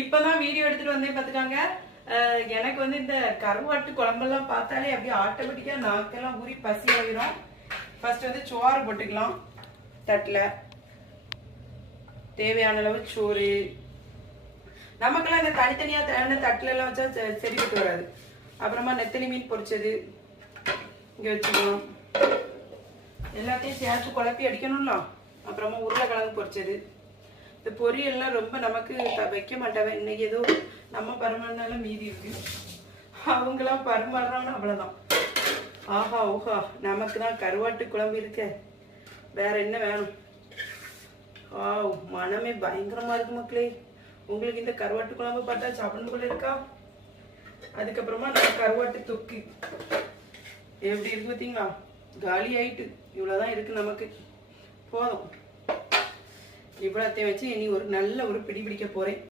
இப்பதான் வீடியோ எடுத்துட்டு வந்தே பாத்துக்காங்க. எனக்கு வந்து இந்த கருவாட்டு குழம்பெல்லாம் பார்த்தாலே அப்படியே ஆட்டோமேட்டிக்கா நாக்கெல்லாம் ஊறி பசி ஆகிரும். ஃபர்ஸ்ட் வந்து சோறு போட்டுக்கலாம். தட்டுல தேவையான அளவு சோறு. நமக்கெல்லாம் இந்த தனித்தனியா தட்டுல எல்லாம் வச்சா சரிப்பட்டு வராது. அப்புறமா நெத்தலி மீன் பொரிச்சது இங்க வச்சுக்கலாம். எல்லாத்தையும் சேர்த்து குழப்பி அடிக்கணும்ல. அப்புறமா உருளைக்கிழங்கு பொரிச்சது. இந்த பொரியல்லாம் ரொம்ப நமக்கு வைக்க மாட்டாங்க. இன்னைக்கு ஏதோ நம்ம பரிமாறினால மீதி இருக்கு. அவங்களாம் பரிமாறுறான்னு அவ்வளவுதான். ஆஹா ஓஹா, நமக்கு தான் கருவாட்டு குழம்பு இருக்க. வேற என்ன வேணும்? மனமே பயங்கரமா இருக்கு மக்களே. உங்களுக்கு இந்த கருவாட்டு குழம்பு பார்த்தா சாப்பிடணும் போல இருக்கா? அதுக்கப்புறமா நம்ம கருவாட்டு தொக்கு எப்படி இருக்கு பார்த்தீங்களா? காலி ஆயிட்டு. இவ்வளவுதான் இருக்கு நமக்கு. போதும். இவ்வளோத்தையும் வச்சு இனி ஒரு நல்ல ஒரு பிடி பிடிக்க போறேன்.